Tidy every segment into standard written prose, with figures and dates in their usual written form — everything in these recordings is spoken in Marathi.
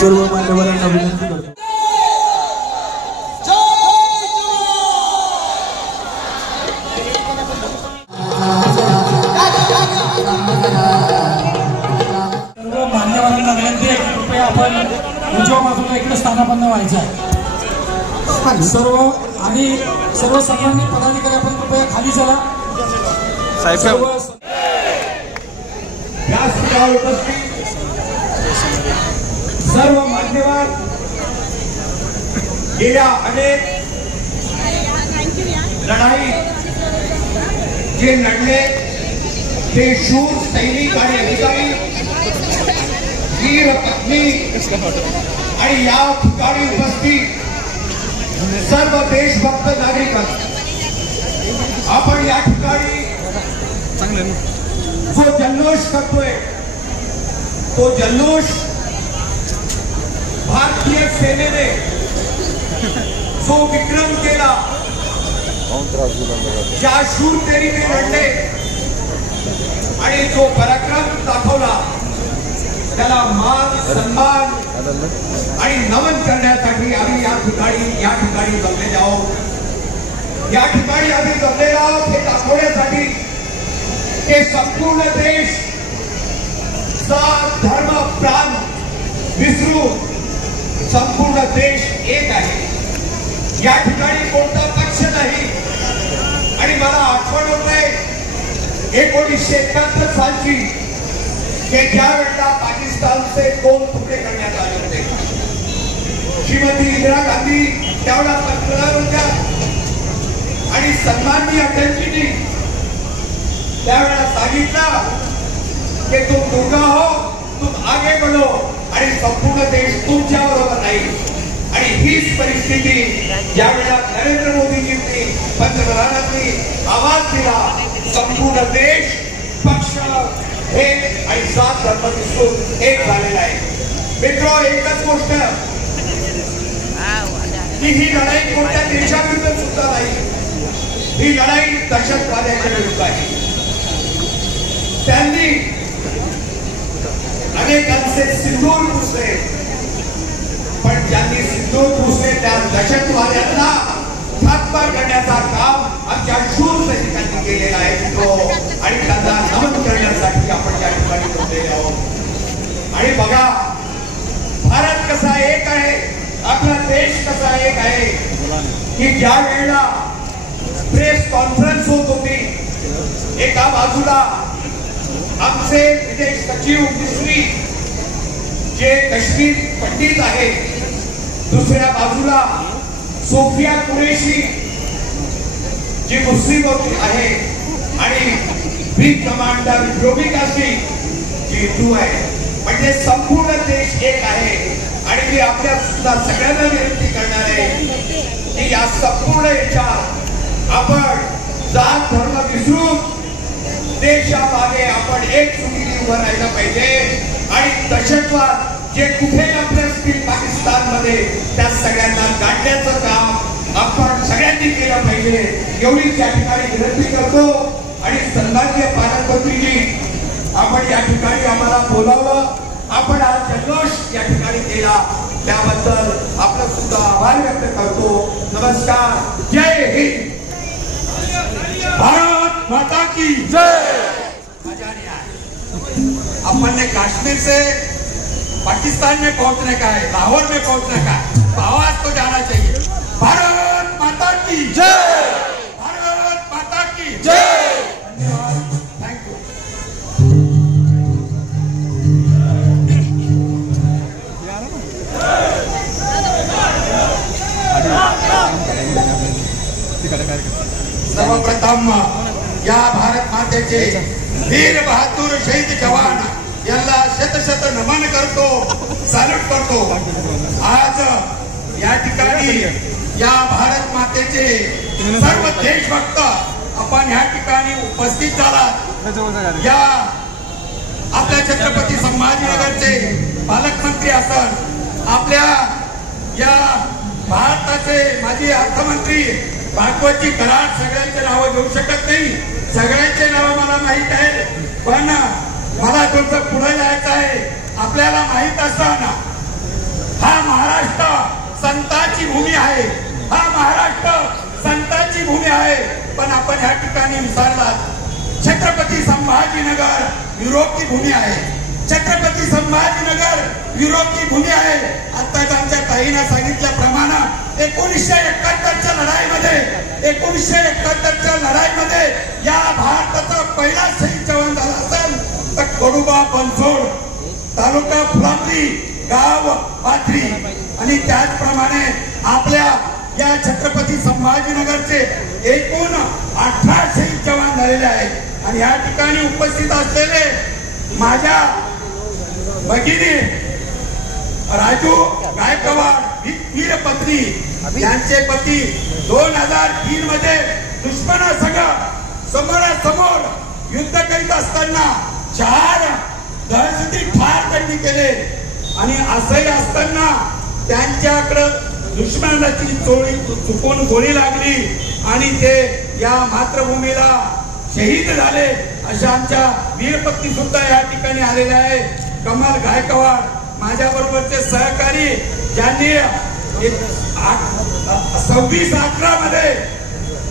सर्व मान्यवरांना विनंती करतो. सर्व मान्यवरांना विनंती आहे की कृपया आपण उजव्या बाजूला इकडे स्थानापन्न व्हायचं आहे. सर्व सन्माननीय पदाधिकारी आपण कृपया खाली चला. सर्व मान्यवर गेल्या अनेक लढाई जे लढले ते शूर सैनिक आणि अधिकारी, वीर पत्नी आणि या ठिकाणी उपस्थित सर्व देशभक्त नागरिक, आपण या ठिकाणी जो जल्लोष करतोय तो जल्लोष भारतीय सेनेने जो विक्रम केला, ज्या शूरतेने लढले आणि जो पराक्रम दाखवला त्याला मान सन्मान आणि नमन करण्यासाठी आम्ही या ठिकाणी जमलेले आहोत. या ठिकाणी आम्ही जमलेलो आहोत हे दाखवण्यासाठी की संपूर्ण देश जात धर्म प्रांत विसरून संपूर्ण देश एक आहे. या ठिकाणी कोणता पक्ष नाही. आणि मला आठवण होते 1971 सालची की ज्या वेळेला पाकिस्तानचे 2 तुकडे करण्यात आले होते. श्रीमती इंदिरा गांधी त्यावेळेला पंतप्रधान होत्या आणि सन्माननीय अटलजींनी त्यावेळेला सांगितलं की तुम दुर्गा हो, तुम आगे बढ़ो आणि संपूर्ण देश तुमच्या बरोबर नाही. आणि हीच परिस्थिती ज्यावेळेला नरेंद्र मोदीजींनी पंतप्रधानांनी आवाज दिला, संपूर्ण देश पक्ष हे आणि जात धर्म विसरून एक झालेला आहे. मित्रो, एकच गोष्ट की ही लढाई कोणत्या देशाविरुद्ध सुद्धा नाही, ही लढाई दहशतवाद्याच्या विरुद्ध आहे. त्यांनी अनेकांचे सिंदूर पुसले, पण ज्यांनी सिंदूर पुसले त्या दहशतवाद्यांना ठाकमा करण्याचा काम आमच्या शूर सैनिकांनी केलेला आहे मित्रो. आणि त्यांना नमन करण्यासाठी आपण या ठिकाणी जमलेले आहोत. आणि बघा, भारत कसा एक आहे, आपला देश कसा एक आहे की ज्या वेळेला प्रेस कॉन्फरन्स होत होती, एका बाजूला आमचे विदेश सचिव मिस्री जे काश्मीर पंडित आहे, दुसऱ्या बाजूला सोफिया कुरेशी जी मुस्लिम आहे आणि विंग कमांडर योगिका सिंग जी हिंदू आहे. म्हणजे संपूर्ण देश एक आहे. आणि मी आपल्या सुद्धा सगळ्यांना विनंती करणार आहे की या संपूर्ण याच्यात आपण जात धर्म विसरून देशामागे आपण एक सुटीने उभं राहिलं पाहिजे. आणि दहशतवाद जे कुठे लपले असतील पाकिस्तानमध्ये त्या सगळ्यांना गाडण्याचं काम आपण सगळ्यांनी केलं पाहिजे, एवढीच या ठिकाणी विनंती करतो. आणि सन्माननीय पालकमंत्रीजी, आपण या ठिकाणी आम्हाला बोलावलं, आपण आज जल्लोष या ठिकाणी केला, त्याबद्दल आपलं सुद्धा आभार व्यक्त करतो. नमस्कार, जय हिंद, भारत माता की जय. अपन ने कश्मीर से पाकिस्तान में पहुंचने का है, लाहौर में पहुंचने का है, तो आवाज तो जाना चाहिए. भारत माता की जय, भारत माता की जय. धन्यवाद, थैंक यू. सर्वप्रथम या भारत मातेचे वीर बहादूर शहीद जवान यांना शत नमन करतो, सॅल्यूट करतो. आज या ठिकाणी या भारत मातेचे सर्व देशभक्त आपण या ठिकाणी उपस्थित झालात. या आपल्या छत्रपती संभाजीनगरचे पालकमंत्री असन, आपल्या या भारताचे माजी अर्थमंत्री भागवतजी कराड, सगळ्यांचे नाव घेऊ शकत नाही, सगळ्यांचे नाव मला माहित आहे, पण मला थोडं पुढे जायचं आहे. आपल्याला माहित असताना हा महाराष्ट्र संतांची भूमी आहे, हा महाराष्ट्र संतांची भूमी आहे. पण आपण ह्या ठिकाणी विसरलात. छत्रपती संभाजीनगर युरोपची भूमी आहे. छत्रपती संभाजीनगर युरोपची भूमी आहे. आताच आमच्या ताईनं सांगितल्याप्रमाणे 1971च्या लढाईमध्ये या भारताचा पहिला शहीद जवान झाला असेल तर कडुबा बनसोड, तालुका फुलांब्री, गाव पाथरी. आणि त्याचप्रमाणे आपल्या या छत्रपती संभाजीनगरचे एकूण 18 शहीद जवान झालेले आहेत. आणि या ठिकाणी उपस्थित असलेले माझ्या भगिनी राजू गायकवाड वीरपत्नी यांचे पती 2003 मध्ये दुश्मनासंग समोरासमोर युद्ध करीत असताना 4 दहशती ठार त्यांनी केले. आणि असंही असताना त्यांच्याकडे दुश्मनाची चुकून गोळी लागली आणि ते या मातृभूमीला शहीद झाले. अशा आमच्या वीरपत्नी सुद्धा या ठिकाणी आलेल्या आहे. कमल गायकवाड माझ्या बरोबरचे सहकारी, ज्यांनी 26/11 मध्ये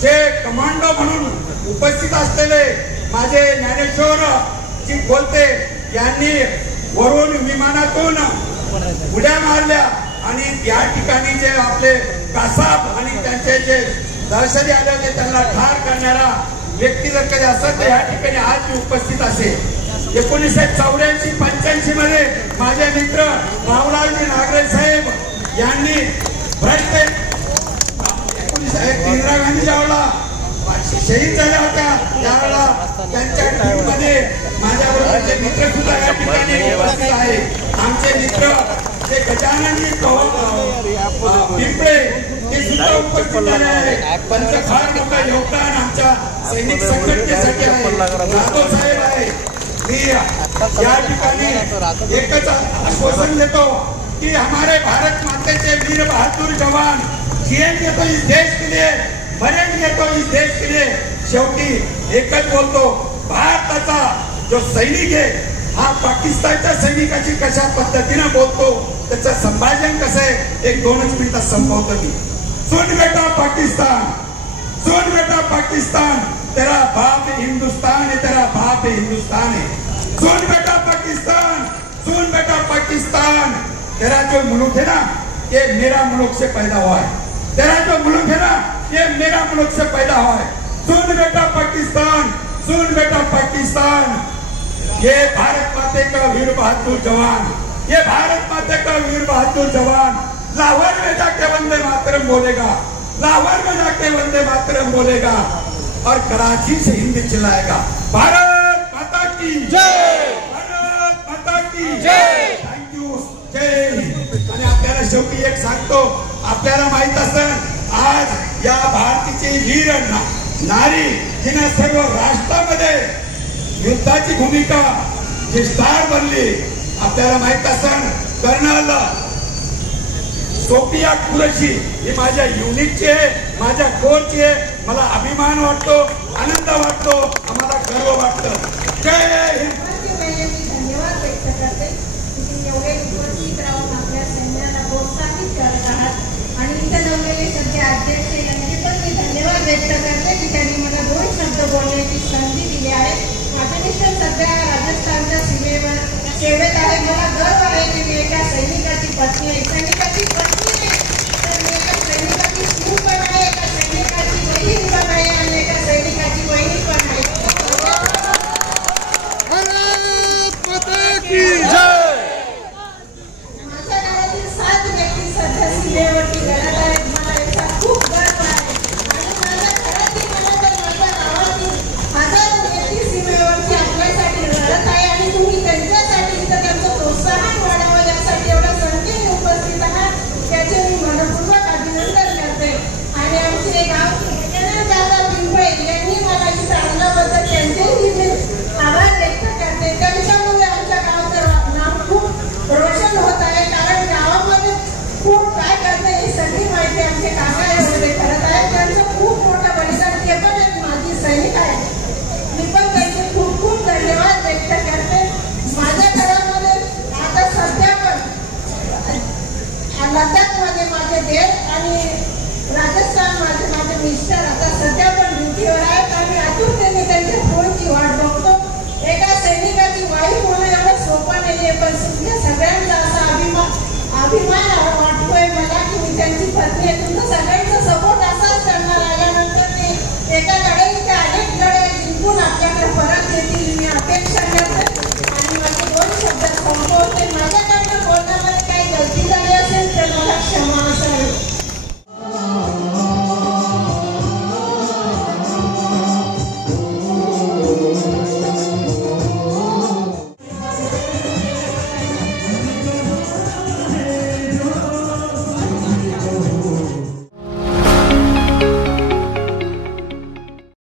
जे कमांडो म्हणून उपस्थित असलेले माझे ज्ञानेश्वर जी बोलते यांनी वरून विमानातून उड्या मारल्या आणि या ठिकाणी जे आपले कासाब आणि त्यांचे जे दहशती आले होते त्यांना ठार करणारा व्यक्ती जर कधी असत तर या ठिकाणी आज मी उपस्थित असेल. 1984-85 मध्ये माझे मित्र रावरावजी नागरे साहेब यांनी इंदिरा गांधी ज्यावेळेला शहीद झाल्या होत्या त्यावेळेला त्यांच्या टीम मध्ये माझ्याबरोबरचे मित्र सुद्धा या ठिकाणी उपस्थित आहे. आमचे मित्र जे गजाननजी पिंपळे ते सुद्धा उपस्थित झाले आहे. त्यांचं फार मोठं योगदान आमच्या सैनिक संघटनेसाठी आहे. जाधव साहेब आहे. मी या ठिकाणी एकच आश्वासन देतो कि हमारे भारत माते के वीर बहादुर जवान जिएंगे तो इस देश के लिए, मरेंगे तो इस देश के लिए. शेवटी एकच बोलतो, भारताचा जो सैनिक आहे हा पाकिस्तानच्या सैनिकाची कशा पद्धतीने बोलतो त्याचं संभाषण कसं आहे 1-2 मिनिटात संपवतो मी. सुन बेटा पाकिस्तान, सुन बेटा पाकिस्तान, तेरा बाप हिंदुस्तान है, तेरा बाप हिंदुस्तान है. सुन बेटा पाकिस्तान, सुन बेटा पाकिस्तान, तेरा जो मुल्क है ना ये मेरा मुल्क से पैदा हुआ है. तेरा जो मुल्क है ना ये मेरा मुल्क से पैदा हुआ है. सुन बेटा पाकिस्तान, सुन बेटा पाकिस्तान, ये भारत माते का वीर बहादुर जवान, ये भारत माते का वीर बहादुर जवान लाहौर में जाके वंदे मातरम बोलेगा, लाहौर में जाके वंदे मातरम बोलेगा और कराची से हिंदी चिल्लाएगा. भारत माता की जय, भारत माता की जय. थँक्यू, जय हिंद. आणि आपल्याला शेवटी एक सांगतो, आपल्याला माहित असेल आज या भारतीची वीर नारी जिने सर्व राष्ट्रामध्ये युद्धाची भूमिका जी स्टार बनली. आपल्याला माहित असेल कर्नल सोफिया कुरेशी ही माझ्या युनिटची आहे, माझ्या कोरची आहे. मला अभिमान वाटतो, आनंद वाटतो, आम्हाला गर्व वाटतो. जय हिंद. धन्यवाद व्यक्त करते की एवढे उपस्थित राहून आपल्या सैन्याला प्रोत्साहित करत आहात. आणि इथे जमलेले सध्या अध्यक्ष यांचे पण मी धन्यवाद व्यक्त करते की त्यांनी मला 2 शब्द बोलण्याची संधी दिली आहे. माझे मिस्टर सध्या राजस्थानच्या सीमेवर सेवेत आहे. मला गर्व आहे की मी एका सैनिकाची पत्नी आहे. सैनिकाची पत्नी आहे तर मी एका सैनिकाची सून पण आहे, एका सैनिकाची बहीण पण आहे आणि एका सैनिकाची बहीण पण आहे. अभिमान वाटतोय मला